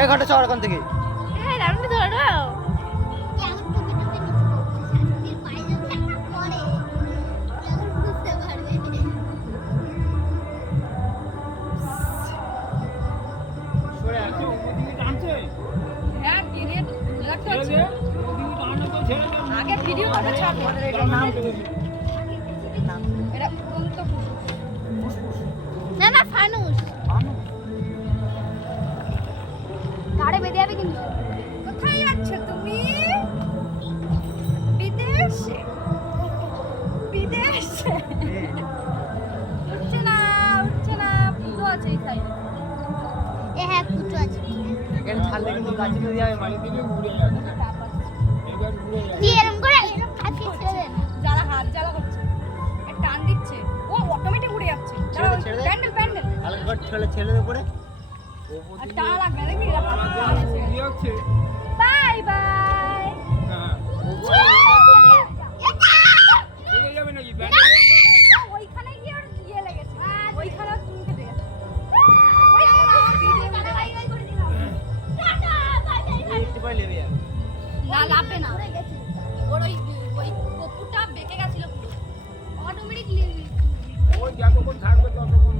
এই ঘাটে চড় এখন থেকে। হ্যাঁ দারুণ তো ধরো। হ্যাঁ টেনে রাখতে হচ্ছে। আগে ভিডিও করে ছাড়বো। এটা বলতো না না ফানুস গাড়ি বেঁধে যাবে কিন্তু। কোথায় যাচ্ছ তুমি? বিদেশে। বিদেশে উঠছে না পুজো আছে এই সাইডে। হ্যাঁ পুজো আছে এখানে ছাড়লে কিন্তু গাছে নদী যাবে মাটি থেকে উড়ে যাবে। কি এরকম করে এরকম কাছে ছেড়ে যারা হাত জ্বালা করছে এ টান দিচ্ছে ও অটোমেটিক উড়ে যাচ্ছে। প্যান্ডেল প্যান্ডেল হালকা ছেড়ে দে পরে আর টান লাগবে দেখবি বাই বাই। ওইখানে গিয়ে ওর ইয়ে লেগেছে ওইখানে তুমি খেতে গেছে। না লাভবে না ওর ওই কপুরটা বেঁকে গেছিল পুরো অটোমেটিক ওই যতক্ষণ থাকবে ততক্ষণ